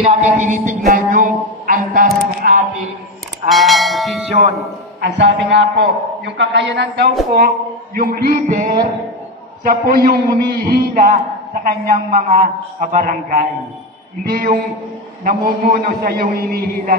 Hindi natin tinitignan yung antas ng ating posisyon. Ang sabi nga po, yung kakayanan daw po, yung leader, siya po yung humihila sa kanyang mga kabarangay. Hindi yung namumuno, siya yung hinihila,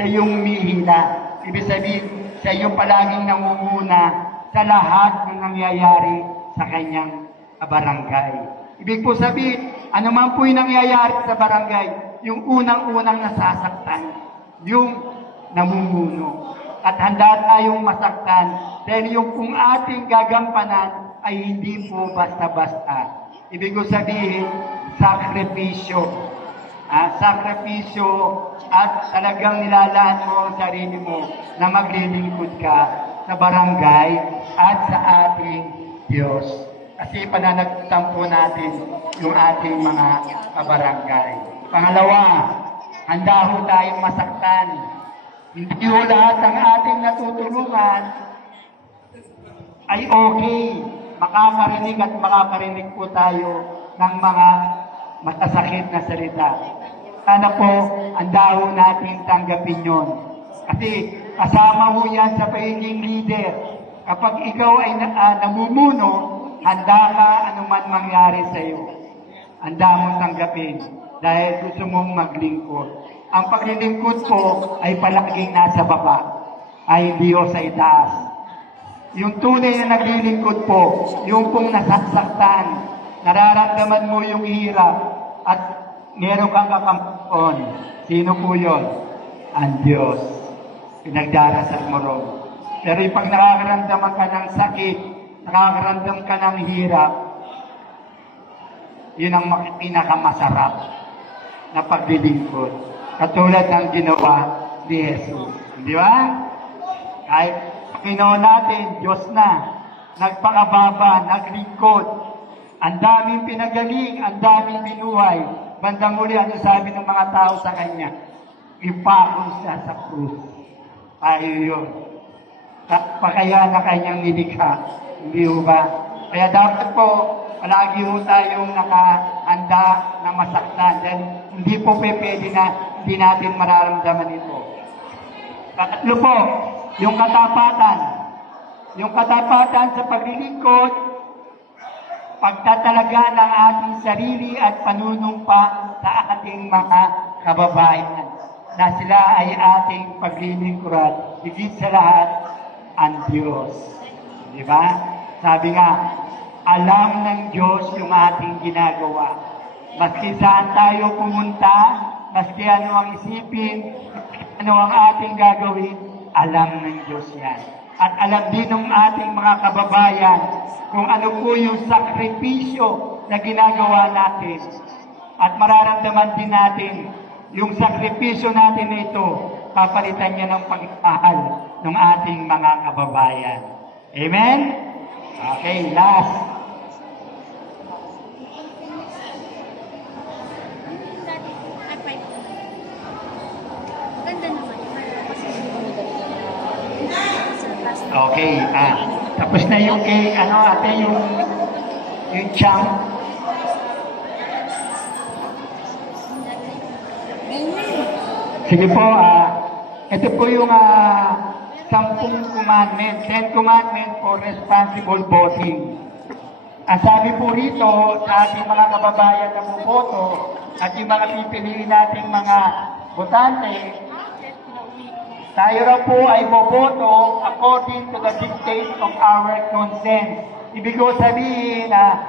siya yung humihila. Ibig sabihin, siya yung palaging namumuna sa lahat ng nangyayari sa kanyang barangay. Ibig po sabihin, ano man po yung nangyayari sa barangay, yung unang-unang nasasaktan, yung namumuno. At handa tayong masaktan dahil yung kung ating gagampanan ay hindi po basta-basta. Ibig ko sabihin, sakripisyo. Sakripisyo at talagang nilalaan mo ang sarili mo na maglilingkod ka sa barangay at sa ating Diyos. Kasi pananagutan po natin yung ating mga kabarangay. Pangalawa, handa ho tayong masaktan. Hindi ho lahat ng ating natutulungan ay okay. Makakarinig at makakarinig po tayo ng mga matasakit na salita. Sana po, handa ho natin tanggapin yun. Kasi kasama ho yan sa pagiging leader. Kapag ikaw ay namumuno, handa ka anuman mangyari sa iyo. Handa mong tanggapin dahil gusto mong maglingkod. Ang paglilingkod po ay palaging nasa baba, ay hindi o sa itaas. Yung tunay na naglilingkod po, yung pong nasasaktan, nararamdaman mo yung hirap at meron kang kakampiyon. Sino po yun? Ang Diyos. Pinagdarasal mo ron. Pero pag nakakaramdaman ka ng sakit, nakakaramdam ka ng hirap, yun ang pinakamasarap na paglilingkod. Katulad ng ginawa ni Jesus. Di ba? Kahit Panginoon natin, Diyos na, nagpakababa, naglingkod. Ang daming pinagaling, ang daming binuhay. Bandang huli, ano sabi ng mga tao sa Kanya? Ipako siya sa krus. Tayo yun. Pakaya na Kanyang nilikha. Hindi ba? Kaya dapat po, palagi po tayong nakahanda na masaktan. Dahil hindi po pwede na hindi natin mararamdaman ito. Tatlo po, yung katapatan. Yung katapatan sa paglilingkod, pagtatalaga ng ating sarili at panunumpa sa ating mga kababayan na sila ay ating paglilingkuran. Higit sa lahat, ang Diyos. Di ba? Sabi nga, alam ng Diyos yung ating ginagawa. Maski saan tayo pumunta, maski ano ang isipin, ano ang ating gagawin, alam ng Diyos yan. At alam din ng ating mga kababayan kung ano po yung sakripisyo na ginagawa natin. At mararamdaman din natin yung sakripisyo natin na ito, papalitan niya ng pagmahal ng ating mga kababayan. Amen? Okay, last. Okay, tapos na yung kay, ate, yung champ. Sige po, ito po yung 10 commandment, 10 commandment for responsible voting. Ang sabi po rito sa ating mga kababayan na bumoto at yung mga pipiliin nating mga botante, tayo raw po ay boboto according to the dictates of our conscience. Ibig ko sabihin na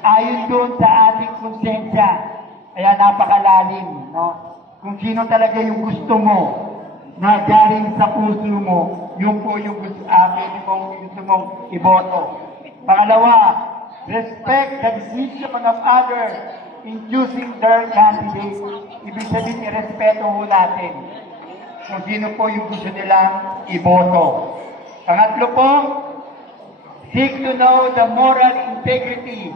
ayon doon sa ating konsensya. Kaya napakalalim, no? Kung sino talaga yung gusto mo na galing sa puso mo, yun po yung gusto mong iboto. Pangalawa, respect the decision of others in choosing their candidate. Ibig sabihin, irespeto mo natin kung sino po yung gusto nilang iboto. Pangatlo po, seek to know the moral integrity,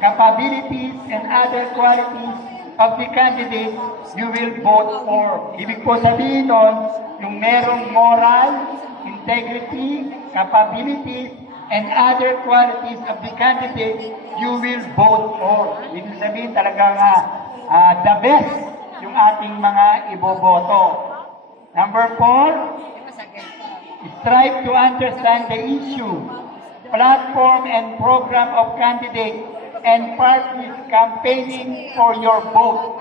capabilities, and other qualities of the candidate you will vote for. Ibig po sabihin nun, yung merong moral, integrity, capabilities, and other qualities of the candidate you will vote for. Ibig sabihin talagang the best yung ating mga iboboto. Number 4, strive to understand the issue, platform and program of candidates and parties campaigning for your vote.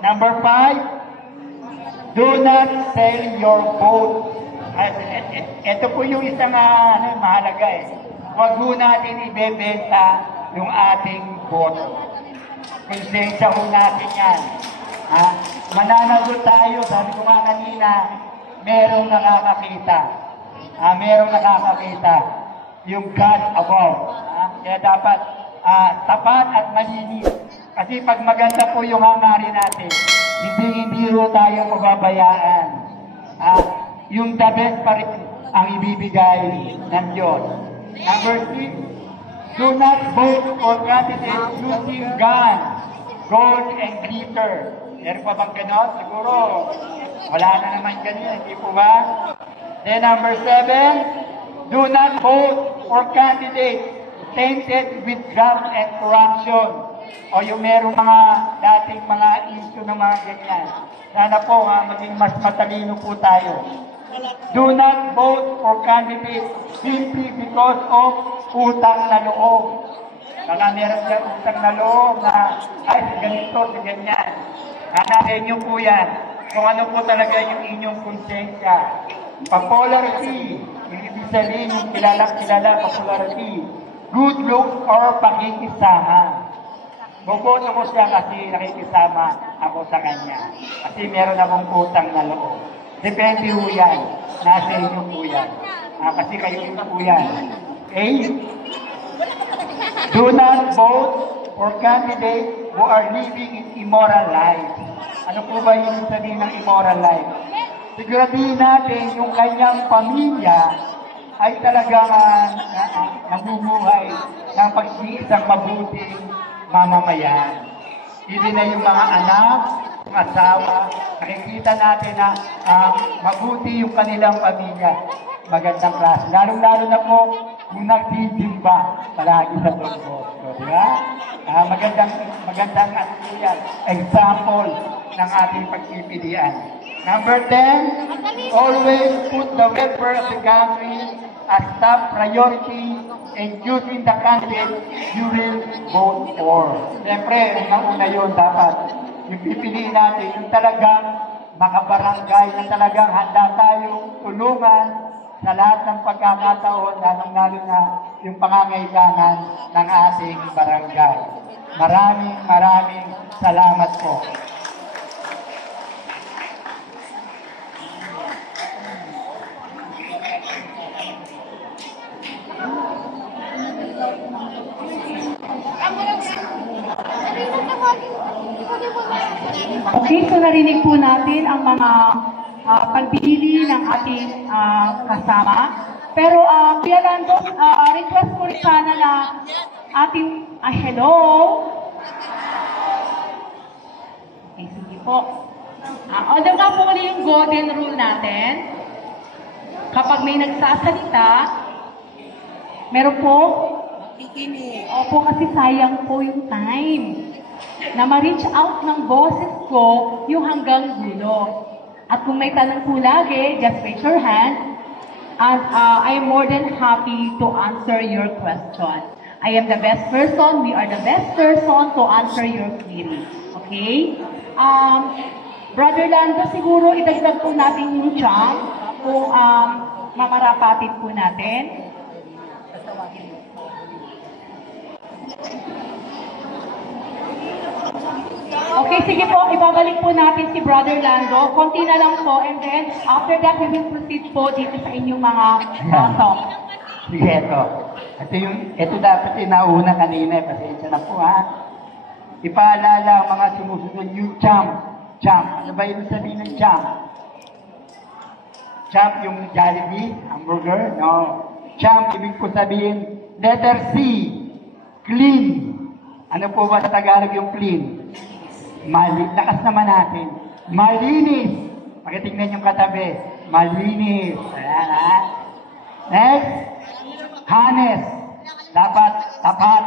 Number 5, do not sell your vote. Ito po yung isang mahalaga eh. Huwag mo natin ibebenta yung ating voto. Konsensya ho natin yan. Mananagot tayo, sabi ko nga kanina, merong nakakakita. Merong nakakakita. Yung God above. Kaya dapat tapat at malinis. Kasi pag maganda po yung hangarin natin, hindi ho tayo pababayaan. Yung the best pa rin ang ibibigay ng Diyos. Number 6, do not vote for candidates using guns, gold, and glitter. Meron pa bang ganon? Siguro, wala na naman ganyan, hindi po ba? Then number 7, do not vote for candidates tainted with graft and corruption. O yung merong mga dating mga issue ng mga ganyan. Sana po maging mas matalino po tayo. Do not vote for candidates simply because of utang na loob. Baka meron dyan utang na loob na, ay, ganito, ganyan. Hanapin nyo po yan. Kung ano po talaga yung inyong konsensya. Popularity, ibig sabihin yung kilala, popularity. Good looks or pakikisama. Boboto ko siya kasi nakikisama ako sa kanya. Kasi meron akong utang na loob. Depende po yan. Nasa inyo po yan. Kasi kayo po yan. Okay? Do not vote for candidates who are living in immoral life. Ano po ba yung sabihin ng immoral life? Siguraduhin natin yung kanyang pamilya ay talagang namumuhay ng pag-iisang mabuting mamamayan. Hindi na yung mga anak, yung asawa, nakikita natin na mabuti yung kanilang pamilya. Magandang klase. Lalo-lalo na po kung nagtitimba palagi sa tungkol. So, di ba? Magandang example ng ating pagpipilian. Number 10, always put the welfare of the country as top priority and choosing the candidate you will vote for. Siyempre, una yun dapat. Yung pipiliin natin, yung talagang makabarangay, na talagang handa tayong tulungan sa lahat ng pagkakataon, lalong-lalo na yung pangangailangan ng ating barangay. Maraming salamat po. Okay, so narinig po natin ang mga pagpili ng ating kasama. Pero, Kuya Lando, request ko rin sana na ating, hello? Okay, sige po. Order nga po ulit yung golden rule natin. Kapag may nagsasalita, meron po, opo kasi sayang po yung time na ma-reach out ng boses ko yung hanggang dulo. At kung may tanong po lagi, just raise your hand and I'm more than happy to answer your question. I am the best person, we are the best person to answer your query. Okay? Brother Lando, siguro idagdag po natin yung chunk kung mamarapatin po natin. Okay, sige po, ibabalik po natin si Brother Lando. Konti na lang po, and then after that, we will proceed po dito sa inyong mga talk. Sige, ito dapat nauna kanina, pasensya na po Ipaalala ang mga sumusunod yung champ. Ano ba yung sabihin ng champ? Champ yung Jollibee, hamburger? No. Champ, ibig ko sabihin, letter C, clean. Ano po ba sa Tagalog yung clean? Lakas naman natin. Malinis. Pakitingnan yung katabi. Malinis. Ayan, Next. Honest. Dapat tapat.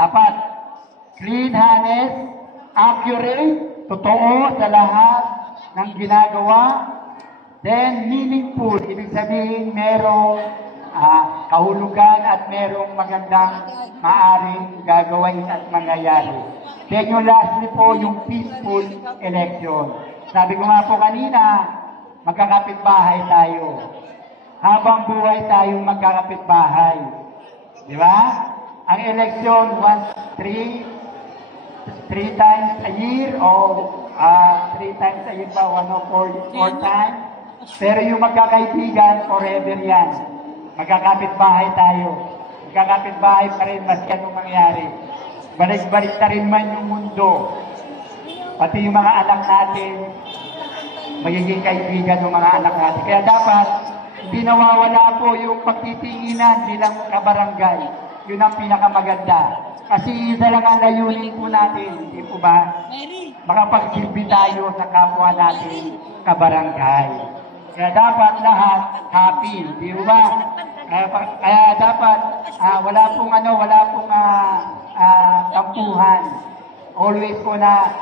Tapat. Clean, honest, accurate, totoo sa lahat ng ginagawa. Then, meaningful, ibig sabihin merong kahulugan at merong magandang maaring gagawin at mangyayari. Then yung lastly po, yung peaceful election. Sabi ko nga po kanina, magkakapitbahay tayo. Habang buhay tayong magkakapitbahay. Di ba? Ang election, three times a year o 3 times a year pa, 1 or 4 times. Pero yung magkakaibigan, forever yan. Magkakapitbahay tayo. Magkakapitbahay pa rin maski anong mangyari. Balik-balik na rin man yung mundo. Pati yung mga anak natin, magiging kaibigan ng mga anak natin. Kaya dapat, hindi nawawala po yung pagtitinginan bilang kabarangay. Yun ang pinakamaganda. Kasi isa lang ang layunin po natin, hindi po ba? Makapagsilbi tayo sa kapwa natin kabarangay. Kaya dapat lahat happy, di ba? Kaya dapat wala pong tampuhan. Always po na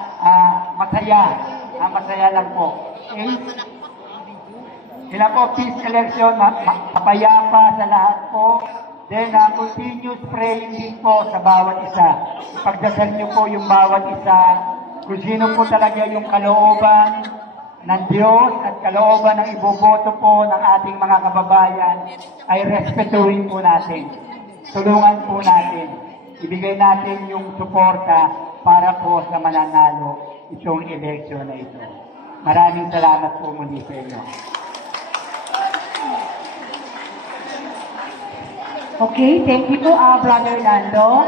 masaya. Masaya lang po. Okay? Sila po, peace election, mapayapa sa lahat po. Then, continuous praying din po sa bawat isa. Pagdasal niyo po yung bawat isa. Kung sino po talaga yung kalooban ng Diyos at kalooban ng iboboto po ng ating mga kababayan ay respetuhin po natin. Tulungan po natin. Ibigay natin yung suporta para po sa mananalo itong election na ito. Maraming salamat po muli sa inyo. Okay, thank you po, Brother Lando.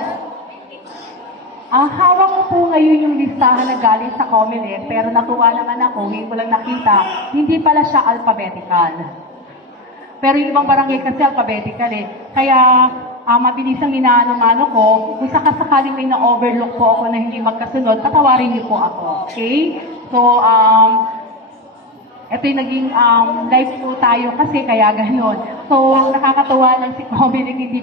Hawak ko po ngayon yung listahan na galing sa COMELEC, pero natuwa naman ako, ngayon ko lang nakita, hindi pala siya alphabetical. Pero yung ibang barangay kasi alphabetical eh. Kaya, mabilis ang inaano-mano ko, kung sakasakaling may na-overlook po ako na hindi magkasunod, patawarin niyo po ako. Okay? So, ito yung naging live po tayo kasi kaya gano'n. So, nakakatawa lang si COMELEC, hindi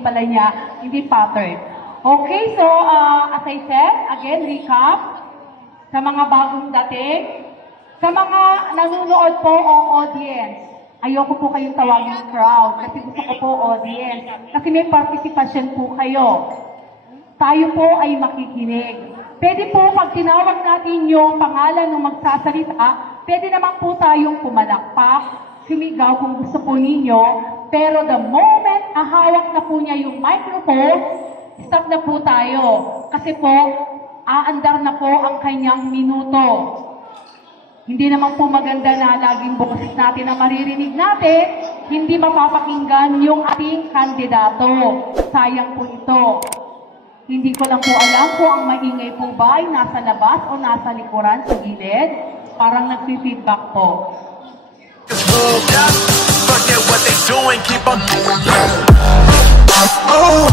pattern. Okay, so as I said, again, recap. Sa mga bagong dating, sa mga nanonood po o audience, ayoko po kayong tawagin crowd kasi gusto ko po audience. Kasi may participation po kayo. Tayo po ay makikinig. Pwede po pag tinawag natin yung pangalan ng magsasalita, pwede naman po tayong pumalakpak, sumigaw kung gusto po ninyo, pero the moment na hawak na po niya yung microphone, stop na po tayo. Kasi po, aandar na po ang kanyang minuto. Hindi naman po maganda na laging bukas natin na maririnig natin, hindi mapapakinggan yung ating kandidato. Sayang po ito. Hindi ko lang po alam kung ang maingay po ba ay nasa labas o nasa likuran sa gilid. Parang nag-feedback po. Forget what they doing, keep on. Oh,